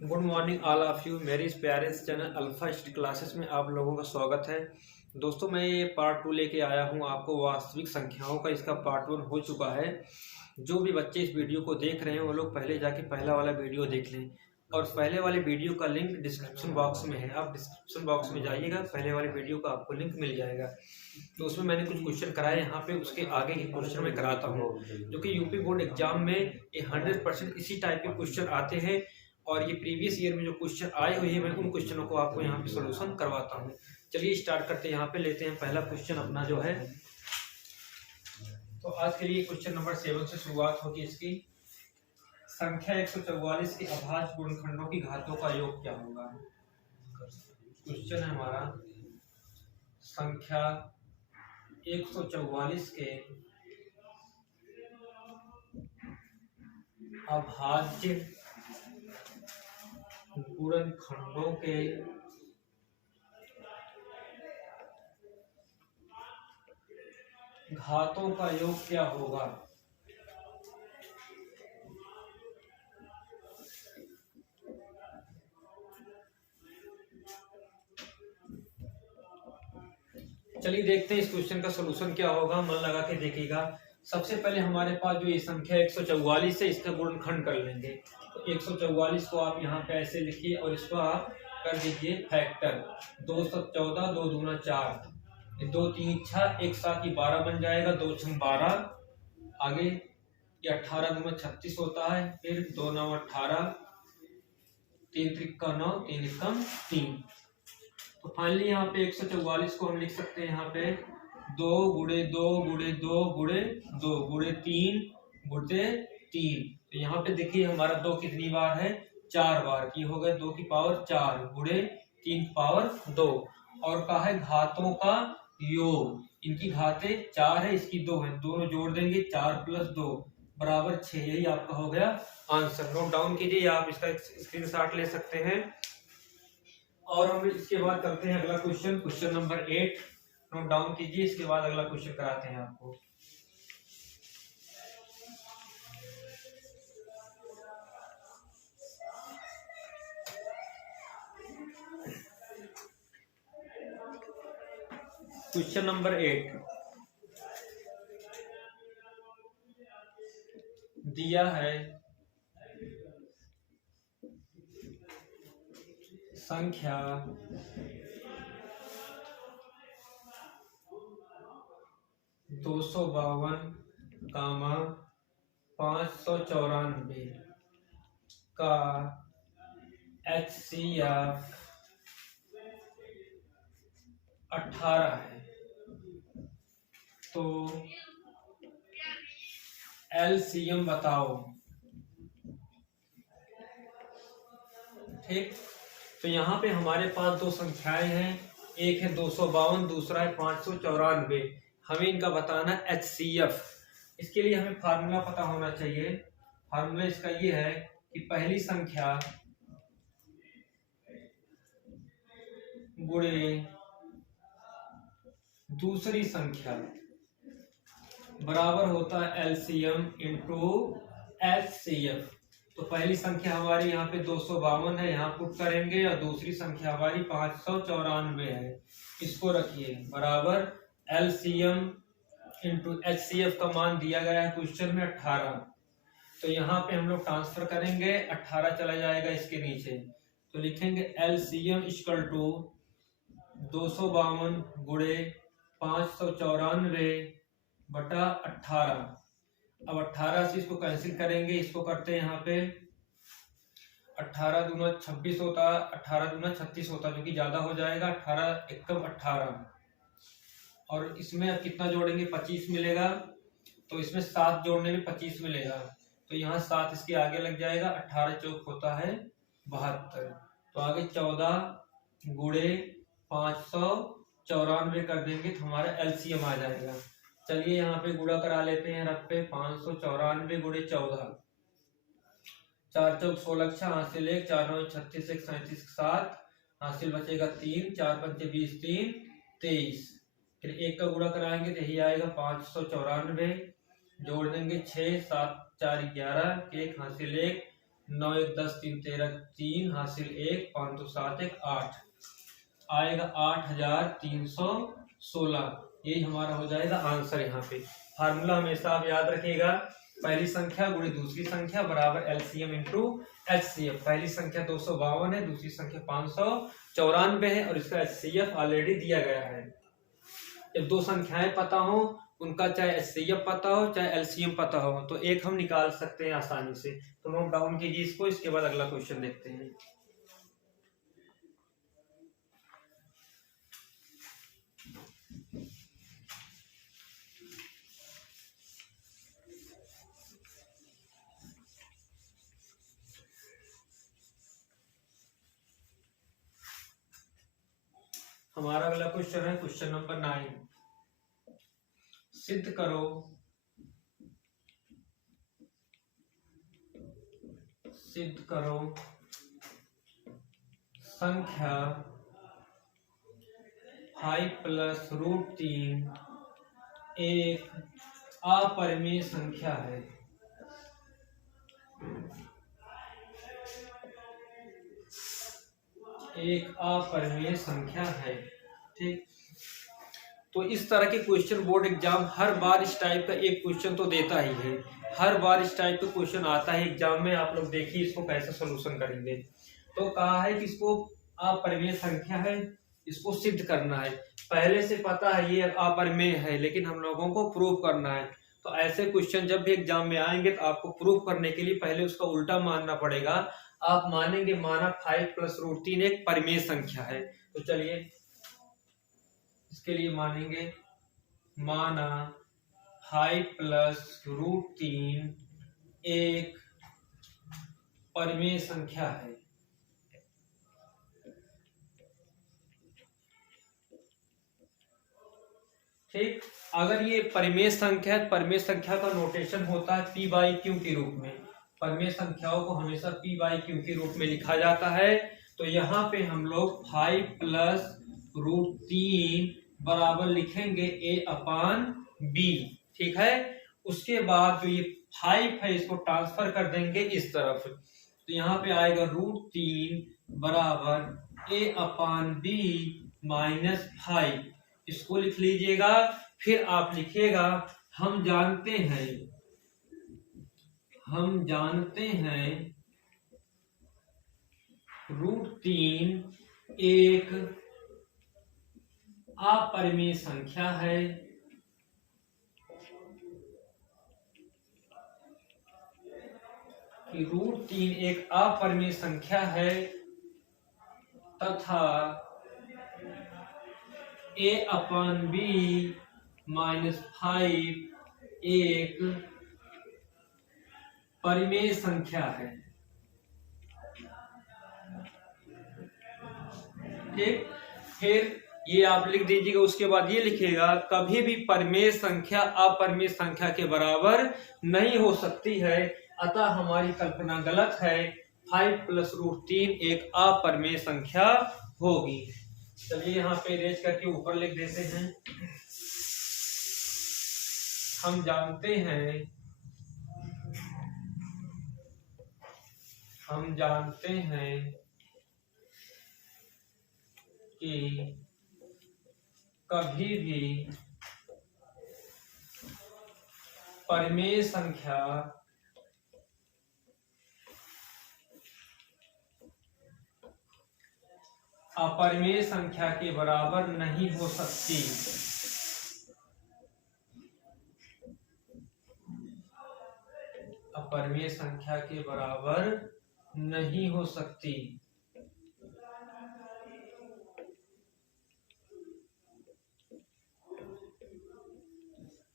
Good morning all of you. मेरे इस प्यारे चैनल अल्फा स्टडी क्लासेस में आप लोगों का स्वागत है। दोस्तों, मैं ये पार्ट 2 लेके आया हूँ आपको वास्तविक संख्याओं का। इसका पार्ट 1 हो चुका है। जो भी बच्चे इस वीडियो को देख रहे हैं वो लोग पहले जाके पहला वाला वीडियो देख लें, और पहले वाले वीडियो का लिंक डिस्क्रिप्शन बॉक्स में है। आप डिस्क्रिप्शन बॉक्स में जाइएगा, पहले वाले वीडियो का आपको लिंक मिल जाएगा। तो उसमें मैंने कुछ क्वेश्चन कराए, यहाँ पे उसके आगे के क्वेश्चन मैं कराता हूँ, जो कि यूपी बोर्ड एग्जाम में ये 100% इसी टाइप के क्वेश्चन आते हैं। और ये प्रीवियस ईयर में जो क्वेश्चन आए हुए हैं, मैं उन क्वेश्चनों को आपको यहाँ पे सोल्यूशन करवाता हूँ। चलिए स्टार्ट करते हैं। यहाँ पे लेते हैं पहला क्वेश्चन अपना जो है। तो आज के लिए क्वेश्चन नंबर 7 से शुरुआत होगी इसकी। संख्या 144 के अभाज्य गुणनखंडों की घातों का योग क्या होगा। क्वेश्चन है हमारा, संख्या 144 के अभाज्य गुणनखंडों के घातों का योग क्या होगा। चलिए देखते हैं इस क्वेश्चन का सलूशन क्या होगा। मन लगा के देखिएगा। सबसे पहले हमारे पास जो ये संख्या 144 है, इसका गुणनखंड कर लेंगे। तो 144 को आप यहाँ पे ऐसे लिखिए और इसको आप कर दीजिए फैक्टर। 2 7 14, 2 दूना 4, 2 3 6, 1 7 12 बन जाएगा। 2 6 12, आगे ये 18 दूना 36 होता है। फिर 2 9 18, 3 त्रिका 9, 3 एकम 3। तो फाइनली यहाँ पे 144 को हम लिख सकते हैं यहाँ पे 2 गुणे 2 गुणे 2 गुणे 2 गुणे 3 गुणे 3। तो यहाँ पे देखिए हमारा 2 कितनी बार है, 4 बार की हो गए। 2 की पावर 4 गुणे 3 की पावर 2। और कहा है घातों का योग, इनकी घातें 4 है, इसकी 2 है, दोनों जोड़ देंगे 4 + 2 बराबर 6। यही आपका हो गया आंसर। नोट डाउन कीजिए, आप इसका स्क्रीनशॉट ले सकते हैं। और हम इसके बाद करते हैं अगला question, question number 8। Note down कीजिए, इसके बाद अगला क्वेश्चन कराते हैं आपको। क्वेश्चन नंबर 8 दिया है, संख्या 252, 594 का HCF 18 है। तो LCM बताओ। ठीक, तो यहाँ पे हमारे पास दो संख्याएं हैं, एक है 252, दूसरा है 594। हमें इनका बताना HCF। इसके लिए हमें फार्मूला पता होना चाहिए। फार्मूला इसका ये है कि पहली संख्या गुणे दूसरी संख्या बराबर होता है LCM इंटू HCF। तो पहली संख्या हमारी यहाँ पे 252 है, यहाँ पुट करेंगे, और दूसरी संख्या हमारी 594 है, इसको रखिए बराबर LCM इंटू HCF का मान दिया गया है क्वेश्चन में 18। तो यहाँ पे हम लोग ट्रांसफर करेंगे, 18 चला जाएगा इसके नीचे। तो लिखेंगे LCM इक्वल टू 252 गुणे 594 बटा 18। अब 18 से इसको कैंसिल करेंगे, इसको करते हैं यहाँ पे 18 दूना 26 होता है, 18 दूना 36 होता है, जो कि ज्यादा हो जाएगा। 18 एकम 18, और इसमें अब कितना जोड़ेंगे, 25 मिलेगा। तो इसमें 7 जोड़ने में 25 मिलेगा, तो यहाँ 7 इसके आगे लग जाएगा। 18 चौक होता है 72। तो आगे 14 गुणे 594 कर देंगे, तो हमारा LCM आ जाएगा। चलिए यहाँ पे गुणा करा लेते हैं रफ पे। 594 गुणे 14, 4 चौक 16, हासिल 1, 4 9 36, 1 37, 7 हासिल बचेगा 3, 4 5 20, 3 23। फिर 1 का गुणा कराएंगे तो यही आएगा 594, जोड़ देंगे 6 7 4 11, 1 हासिल 1, 9 1 10 3 13 3 हासिल 1 5 2 7 1 8 आएगा 8316। यही हमारा हो जाएगा आंसर। यहाँ पे फार्मूला हमेशा आप याद रखिएगा, पहली संख्या गुणे दूसरी संख्या बराबर एलसीएम इंटू एचसीएफ। पहली संख्या 252 है, दूसरी संख्या 594 है और इसका एचसीएफ ऑलरेडी दिया गया है। जब दो संख्याएं पता हो, उनका चाहे एचसीएफ पता हो चाहे एलसीएम पता हो, तो एक हम निकाल सकते हैं आसानी से। तो नोट डाउन कीजिए इसको, इसके बाद अगला क्वेश्चन देखते हैं। हमारा अगला क्वेश्चन है क्वेश्चन नंबर 9। सिद्ध करो संख्या 5 + √3 एक अपरिमेय संख्या है। एक अपरिमेय संख्या है। ठीक, तो इस तरह के क्वेश्चन बोर्ड एग्जाम हर बार इस टाइप का एक क्वेश्चन तो देता ही है। हर बार इस टाइप का क्वेश्चन आता है एग्जाम में। आप लोग देखिए इसको कैसे सोल्यूशन करेंगे। तो कहा है कि इसको अपरिमेय संख्या है, इसको सिद्ध करना है। पहले से पता है ये अपरिमेय है, लेकिन हम लोगों को प्रूव करना है। तो ऐसे क्वेश्चन जब भी एग्जाम में आएंगे तो आपको प्रूव करने के लिए पहले उसका उल्टा मानना पड़ेगा। आप मानेंगे माना 5 + √3 एक परिमेय संख्या है। तो चलिए इसके लिए मानेंगे माना 5 + √3 एक परिमेय संख्या है। ठीक, अगर ये परिमेय संख्या है, परिमेय संख्या का नोटेशन होता है p/q के रूप में। परिमेय संख्याओं को हमेशा p/q के रूप में लिखा जाता है। तो यहाँ पे हम लोग 5 + √3 बराबर लिखेंगे a/b। ठीक है, उसके बाद जो ये 5 है इसको ट्रांसफर कर देंगे इस तरफ। तो यहाँ पे आएगा √3 बराबर a/b - 5। इसको लिख लीजिएगा। फिर आप लिखिएगा हम जानते हैं √3 एक अपरिमेय संख्या है। कि √3 एक अपरिमेय संख्या है तथा a/b - 5 एक परिमेय संख्या है। ठीक, फिर ये आप लिख दीजिएगा। उसके बाद ये लिखिएगा कभी भी परिमेय संख्या अपरिमेय संख्या के बराबर नहीं हो सकती है, अतः हमारी कल्पना गलत है। 5 + √3 एक अपरिमेय संख्या होगी। चलिए यहाँ पे रेज करके ऊपर लिख देते हैं। हम जानते हैं कि कभी भी परिमेय संख्या अपरिमेय संख्या के बराबर नहीं हो सकती। अपरिमेय संख्या के बराबर नहीं हो सकती।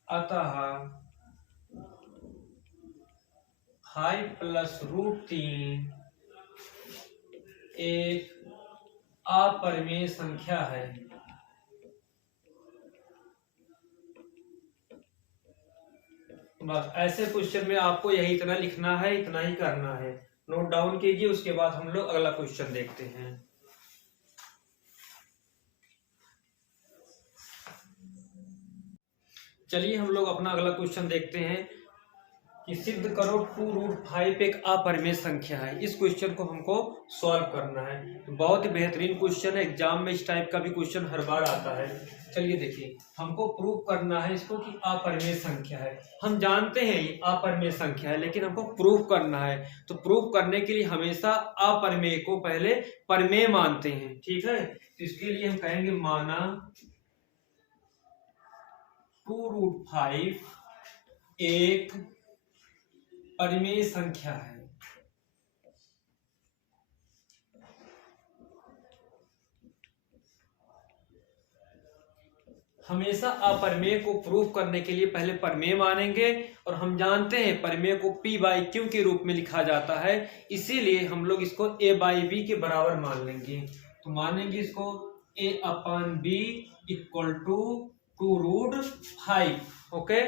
अतः 5 + √3 एक अपरिमेय संख्या है। बस ऐसे क्वेश्चन में आपको यही इतना लिखना है, इतना ही करना है। नोट डाउन कीजिए, उसके बाद हम लोग अगला क्वेश्चन देखते हैं। चलिए हम लोग अपना अगला क्वेश्चन देखते हैं। कि सिद्ध करो 2√5 एक अपरिमेय संख्या है। इस क्वेश्चन को हमको सॉल्व करना है। तो बहुत ही बेहतरीन क्वेश्चन है, एग्जाम में इस टाइप का भी क्वेश्चन हर बार आता है। चलिए देखिए, हमको प्रूव करना है इसको कि अपरिमेय संख्या है। हम जानते हैं ये अपरिमेय संख्या है, लेकिन हमको प्रूव करना है। तो प्रूव करने के लिए हमेशा अपरिमेय को पहले परिमेय मानते हैं, ठीक है। तो इसके लिए हम कहेंगे माना 2√5 एक परिमेय संख्या है। हमेशा अपरिमेय को प्रूव करने के लिए पहले परिमेय मानेंगे, और हम जानते हैं परिमेय को P/Q के रूप में लिखा जाता है, इसीलिए हम लोग इसको A/B के बराबर मान लेंगे। तो मानेंगे इसको A/B इक्वल टू 2√5। ओके,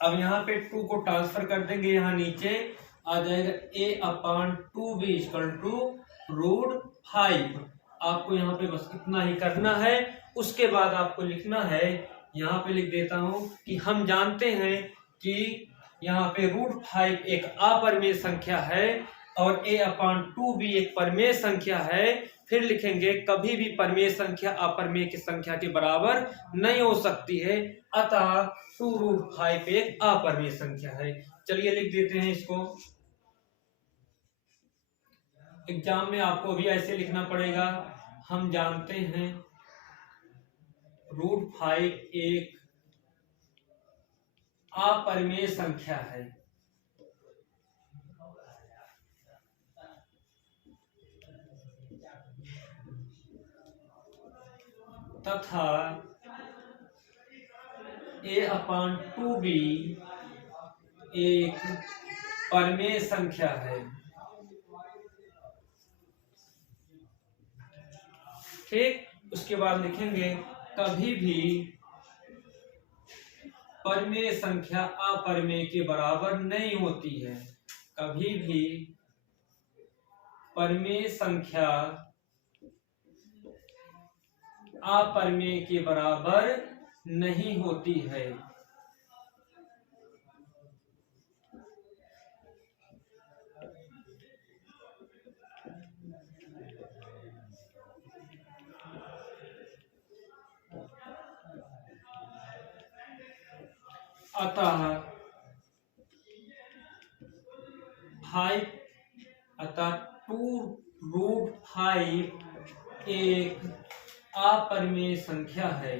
अब यहाँ पे 2 को ट्रांसफर कर देंगे, यहाँ नीचे आ जाएगा A/2B इक्वल टू √5। आपको यहाँ पे बस इतना ही करना है। उसके बाद आपको लिखना है, यहाँ पे लिख देता हूं कि हम जानते हैं कि यहाँ पे √5 एक अपरिमेय संख्या है और A/2B एक परिमेय संख्या है। फिर लिखेंगे कभी भी परिमेय संख्या अपरिमेय की संख्या के बराबर नहीं हो सकती है, अतः 2√5 एक अपरिमेय संख्या है। चलिए लिख देते हैं इसको। एग्जाम में आपको भी ऐसे लिखना पड़ेगा। हम जानते हैं √5 एक अपरिमेय संख्या है, तथा A/2B एक परिमेय संख्या है। ठीक, उसके बाद लिखेंगे कभी भी परिमेय संख्या अपरिमेय के बराबर नहीं होती है। कभी भी परिमेय संख्या अपरिमेय के बराबर नहीं होती है। अतः 2√5 एक अपरिमेय संख्या है।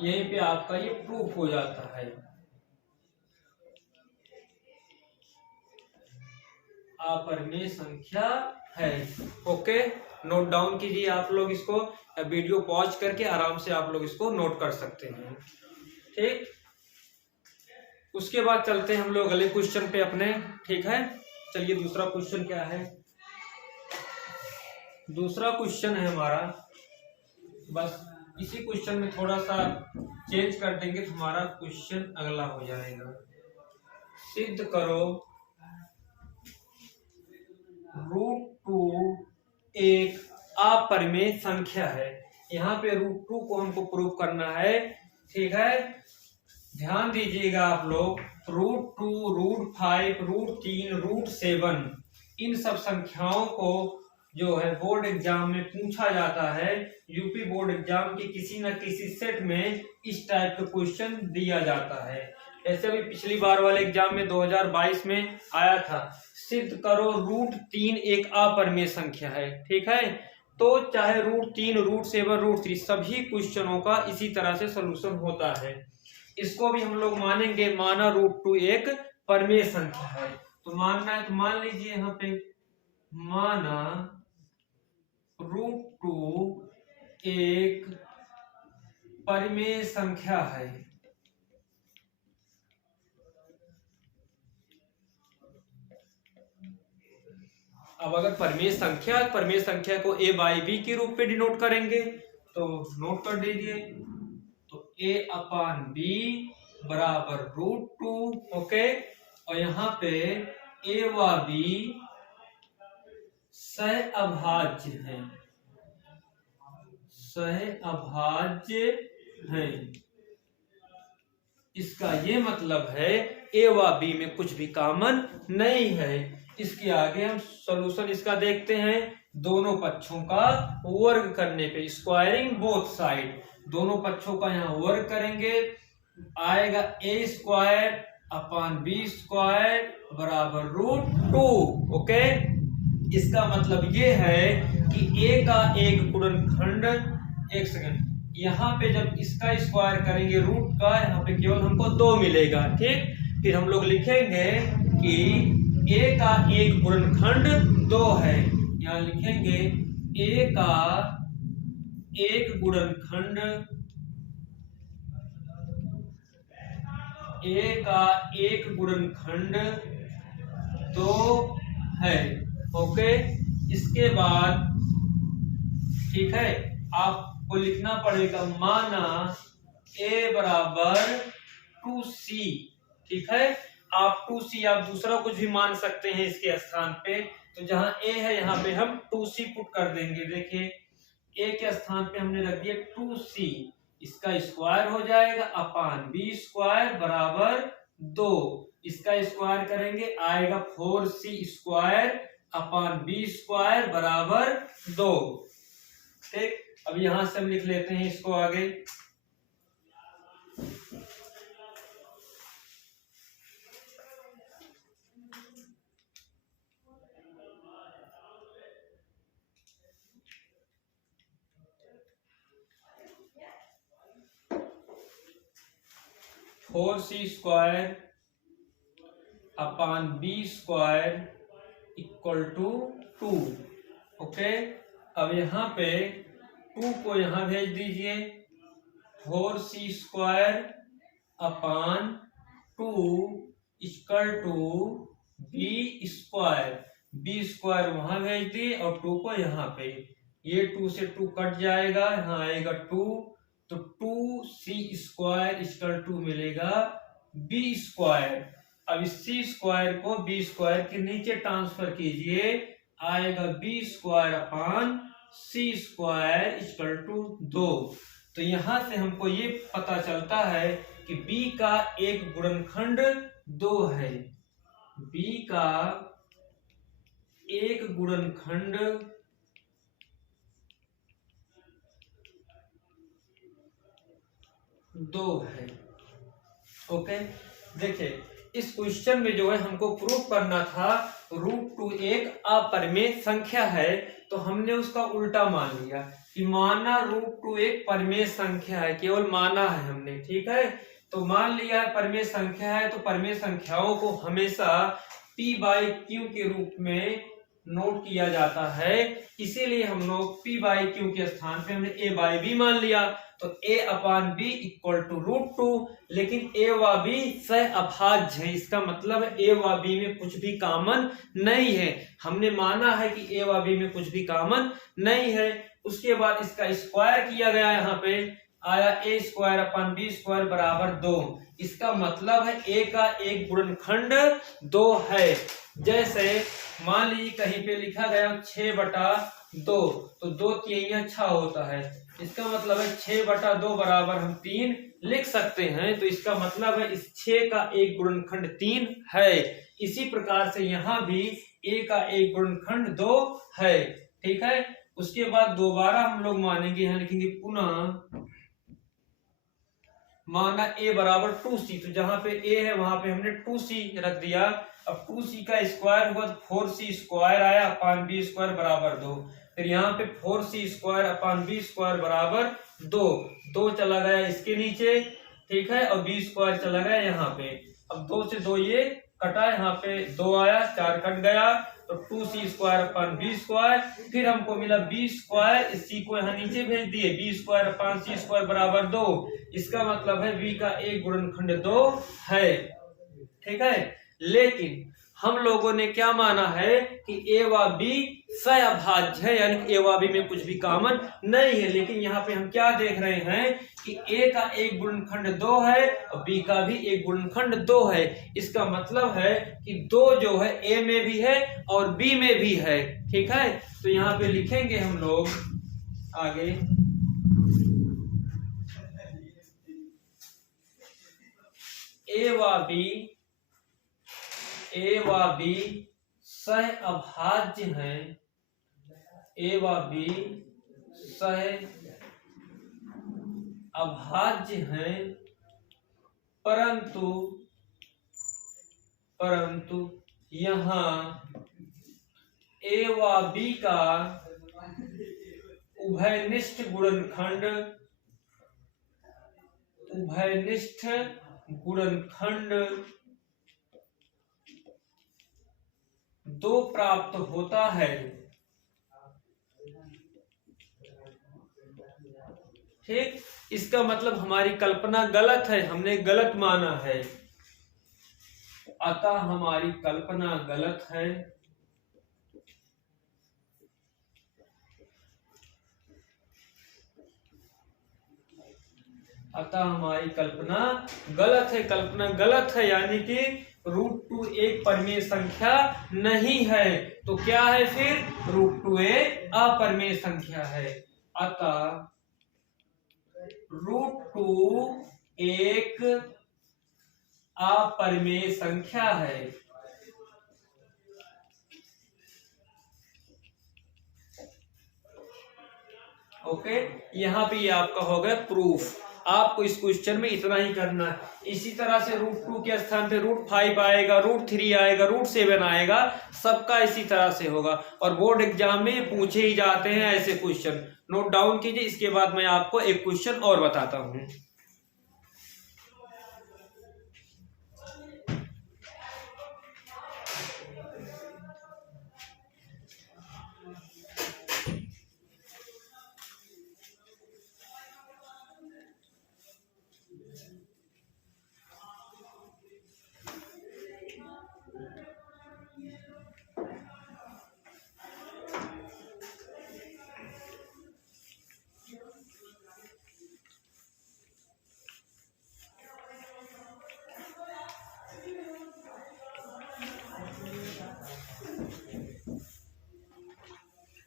यहीं पे आपका ये प्रूफ हो जाता है। अपरिमेय संख्या है। ओके, नोट डाउन कीजिए आप लोग इसको, वीडियो पॉज करके आराम से आप लोग इसको नोट कर सकते हैं। ठीक, उसके बाद चलते हैं हम लोग अगले क्वेश्चन पे अपने। ठीक है, चलिए दूसरा क्वेश्चन क्या है। दूसरा क्वेश्चन है हमारा, बस इसी क्वेश्चन में थोड़ा सा चेंज कर देंगे तो हमारा क्वेश्चन अगला हो जाएगा। सिद्ध करो √2 एक अपरिमेय संख्या है। यहाँ पे √2 को हमको प्रूव करना है। ठीक है, ध्यान दीजिएगा आप लोग, √2, √5, √3, √7 इन सब संख्याओं को जो है बोर्ड एग्जाम में पूछा जाता है। यूपी बोर्ड एग्जाम के किसी न किसी सेट में इस टाइप का क्वेश्चन दिया जाता है। ऐसे भी पिछली बार वाले एग्जाम में 2022 में आया था, सिद्ध करो √3 एक अपरिमेय संख्या है। ठीक है, तो चाहे √3, √7, √3 सभी क्वेश्चनों का इसी तरह से सोल्यूशन होता है। इसको भी हम लोग मानेंगे, माना √2 एक परिमेय संख्या है। तो मानना है तो मान लीजिए यहाँ पे, माना √2 एक परिमेय संख्या है। अब अगर परिमेय संख्या को A/B के रूप में डिनोट करेंगे तो नोट कर दीजिए, तो A/B बराबर √2। ओके, और यहाँ पे A व B सहअभाज्य है, सहअभाज्य है। इसका ये मतलब है ए व बी में कुछ भी कॉमन नहीं है। इसके आगे हम सॉल्यूशन इसका देखते हैं। दोनों पक्षों का वर्ग करने पे, स्क्वायरिंग बोथ साइड, दोनों पक्षों का यहाँ वर्ग करेंगे, आएगा ए स्क्वायर अपॉन बी स्क्वायर बराबर √2। ओके, इसका मतलब ये है कि ए का एक गुणनखंड, एक सेकंड, यहाँ पे जब इसका स्क्वायर करेंगे रूट का, यहाँ पे केवल हमको 2 मिलेगा। ठीक, फिर हम लोग लिखेंगे कि ए का एक गुणनखंड 2 है। यहाँ लिखेंगे ए का एक गुणनखंड, ए का एक गुणनखंड 2 है। ओके, इसके बाद ठीक है, आपको लिखना पड़ेगा माना ए बराबर 2c। ठीक है, आप 2c, आप दूसरा कुछ भी मान सकते हैं इसके स्थान पे। तो जहां ए है यहाँ पे हम 2c पुट कर देंगे। देखिए, ए के स्थान पे हमने रख दिया 2c, इसका स्क्वायर हो जाएगा अपॉन बी स्क्वायर बराबर 2, इसका स्क्वायर करेंगे आएगा 4c square upon b square बराबर 2। ठीक, अब यहां से हम लिख लेते हैं इसको आगे। Four c square upon b square equal to 2। Okay, अब यहाँ पे 2 को यहाँ भेज दीजिए, 4c square upon 2 equal to b square, b square वहां भेज दिए और 2 को यहाँ पे, ये 2 से 2 कट जाएगा, यहाँ आएगा 2, तो 2c स्क्वायर इक्वल टू मिलेगा बी स्क्वायर। अब इस c स्क्वायर को b स्क्वायर के नीचे ट्रांसफर कीजिए, आएगा b square upon c square equal to 2। तो यहां से हमको ये पता चलता है कि b का एक गुणनखंड 2 है, b का एक गुणनखंड 2 है। ओके, देखिए इस क्वेश्चन में जो है हमको प्रूव करना था √2 एक अपरिमेय संख्या है, तो हमने उसका उल्टा मान लिया कि माना √2 एक परिमेय संख्या है, केवल माना है हमने। ठीक है, तो मान लिया है परिमेय संख्या है, तो परिमेय संख्याओं को हमेशा p/q के रूप में नोट किया जाता है, इसीलिए हम लोग p/q के स्थान पे हमने a/b मान लिया। तो a upon b equal to √2, लेकिन a व b सहअभाज्य है, इसका मतलब a व b में कुछ भी कॉमन नहीं है। हमने माना है कि a व b में कुछ भी कॉमन नहीं है। उसके बाद इसका स्क्वायर किया गया, यहाँ पे आया a square upon b square बराबर 2, इसका मतलब है a का एक गुणनखंड 2 है। जैसे मान लीजिए कहीं पे लिखा गया 6/2, तो 2 तिहाई 6 होता है, इसका मतलब है 6/2 बराबर हम 3 लिख सकते हैं। तो इसका मतलब है इस 6 का एक गुणनखंड 3 है। इसी प्रकार से यहाँ भी a का एक गुणनखंड 2 है। ठीक है, उसके बाद दोबारा हम लोग मानेंगे, यहाँ लिखेंगे पुनः माना a बराबर 2c, तो जहां पे a है वहां पे हमने 2c रख दिया। अब 2c का स्क्वायर हुआ तो 4c स्क्वायर आया अपॉन बी स्क्वायर बराबर 2, फिर यहाँ पे 4c square upon b square बराबर 2 चला गया इसके नीचे। ठीक है, और बी स्क्वायर चला गया यहाँ पे। अब 2 से 2 ये कटा, यहाँ पे 2 आया, 4 कट गया, तो 2c square upon b square, फिर हमको मिला बी स्क्वायर, इस c को यहाँ नीचे भेज दिए, बी स्क्वायर अपॉन सी स्क्वायर बराबर 2, इसका मतलब है b का एक गुणनखंड 2 है। ठीक है, लेकिन हम लोगों ने क्या माना है कि a व b सहअभाज्य है, यानी a व b में कुछ भी कॉमन नहीं है। लेकिन यहाँ पे हम क्या देख रहे हैं कि a का एक गुणनखंड 2 है और b का भी एक गुणनखंड 2 है। इसका मतलब है कि 2 जो है a में भी है और b में भी है। ठीक है, तो यहाँ पे लिखेंगे हम लोग आगे ए व बी सह अभाज्य हैं, ए व बी सह अभाज्य हैं, परंतु यहाँ ए व बी का उभयनिष्ठ गुणनखंड 2 प्राप्त होता है। ठीक, इसका मतलब हमारी कल्पना गलत है, हमने गलत माना है, अतः हमारी कल्पना गलत है। अतः हमारी कल्पना गलत है, यानी कि √2 एक परिमेय संख्या नहीं है। तो क्या है फिर? √2 एक अपरिमेय संख्या है। अतः √2 एक अपरिमेय संख्या है। ओके, यहाँ पे ये आपका हो गया प्रूफ। आपको इस क्वेश्चन में इतना ही करना है। इसी तरह से √2 के स्थान पे √5 आएगा, √3 आएगा, √7 आएगा, सबका इसी तरह से होगा। और बोर्ड एग्जाम में पूछे ही जाते हैं ऐसे क्वेश्चन, नोट डाउन कीजिए। इसके बाद मैं आपको एक क्वेश्चन और बताता हूँ।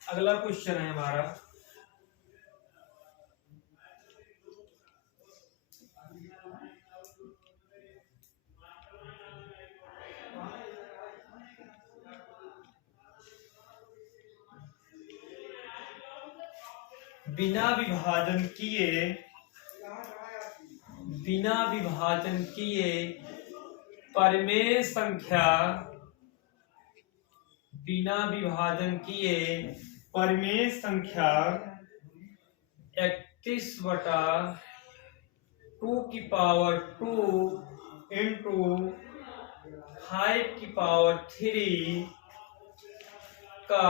अगला क्वेश्चन है हमारा, बिना विभाजन किए परिमेय संख्या, बिना विभाजन किए परिमेय संख्या 31/2 इंटू 5³ का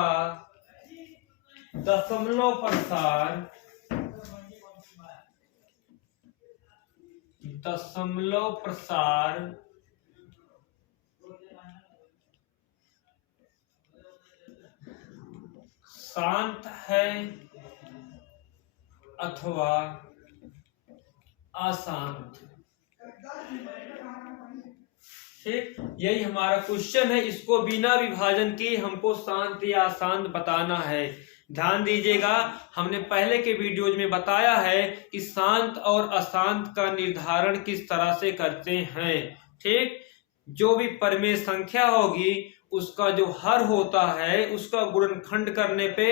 दशमलव प्रसार शांत है अथवा अशांत। ठीक, यही हमारा क्वेश्चन है। इसको बिना विभाजन के हमको शांत या अशांत बताना है। ध्यान दीजिएगा, हमने पहले के वीडियोज में बताया है कि शांत और अशांत का निर्धारण किस तरह से करते हैं। ठीक, जो भी परिमेय संख्या होगी उसका जो हर होता है उसका गुणनखंड करने पे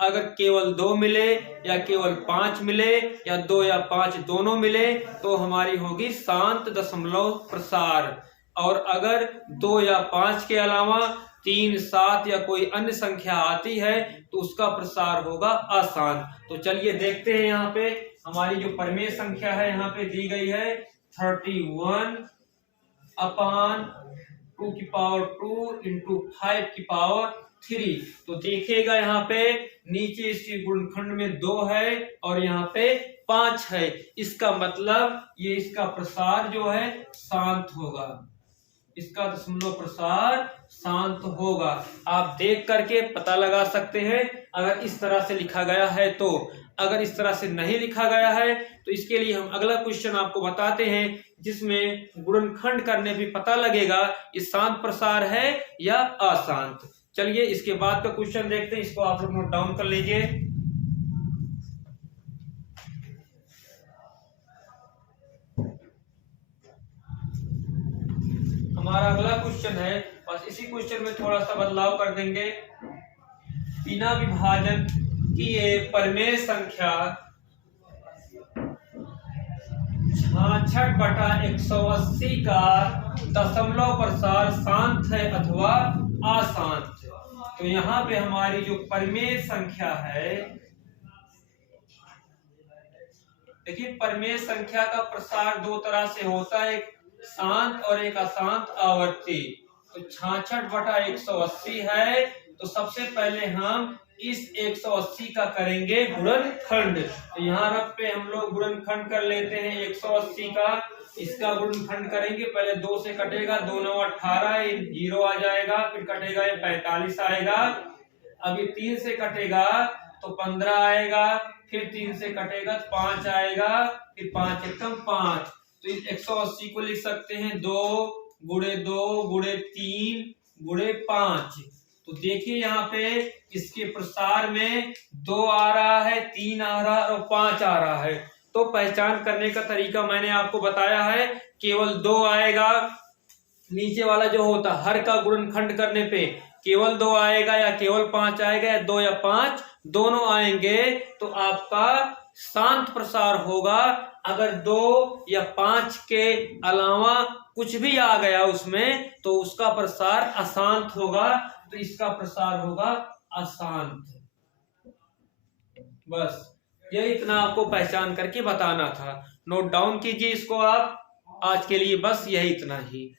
अगर केवल 2 मिले या केवल 5 मिले या 2 या 5 दोनों मिले तो हमारी होगी शांत दशमलव प्रसार। और अगर 2 या 5 के अलावा 3, 7 या कोई अन्य संख्या आती है तो उसका प्रसार होगा अशांत। तो चलिए देखते हैं, यहाँ पे हमारी जो परिमेय संख्या है यहाँ पे दी गई है 31/2 इंटू 5³ तो देखिएगा यहाँ पे नीचे इसके गुणनखंड में 2 है और यहाँ पे 5 है। इसका मतलब ये इसका प्रसार जो है शांत होगा, इसका दशमलव प्रसार शांत होगा। आप देख करके पता लगा सकते हैं अगर इस तरह से लिखा गया है तो। अगर इस तरह से नहीं लिखा गया है तो इसके लिए हम अगला क्वेश्चन आपको बताते हैं जिसमें गुणनखंड करने भी पता लगेगा ये शांत प्रसार है या अशांत। चलिए इसके बाद का क्वेश्चन देखते हैं, इसको आप लोग नोट डाउन कर लीजिए। हमारा अगला क्वेश्चन है, बस इसी क्वेश्चन में थोड़ा सा बदलाव कर देंगे। बिना विभाजन किए परिमेय संख्या 66/180 का दशमलव प्रसार शांत है अथवा अशांत है। तो यहाँ पे हमारी जो परिमेय संख्या है, देखिए परिमेय संख्या का प्रसार दो तरह से होता है, एक शांत और एक अशांत आवर्ती। तो 66/180 है, तो सबसे पहले हम इस 180 का करेंगे गुणनखंड। तो यहाँ रफ पे हम लोग गुणनखंड कर लेते हैं 180 का। इसका गुणनखंड करेंगे, पहले 2 से कटेगा, 2 9 18, ये 0 आ जाएगा, फिर कटेगा ये 45 आएगा। अब ये 3 से कटेगा तो 15 आएगा, फिर 3 से कटेगा तो 5 आएगा, फिर 5 एकम 5। तो इस 180 को लिख सकते हैं 2 गुणे 2 गुणे 3 गुणे 5। तो देखिए यहाँ पे इसके प्रसार में 2 आ रहा है, 3 आ रहा है और 5 आ रहा है। तो पहचान करने का तरीका मैंने आपको बताया है, केवल 2 आएगा, नीचे वाला जो होता हर का गुणनखंड करने पे केवल 2 आएगा या केवल 5 आएगा, या 2 या 5 दोनों आएंगे, तो आपका शांत प्रसार होगा। अगर 2 या 5 के अलावा कुछ भी आ गया उसमें, तो उसका प्रसार अशांत होगा, तो इसका प्रसार होगा अशांत। बस ये इतना आपको पहचान करके बताना था। नोट डाउन कीजिए इसको आप। आज के लिए बस यही इतना ही।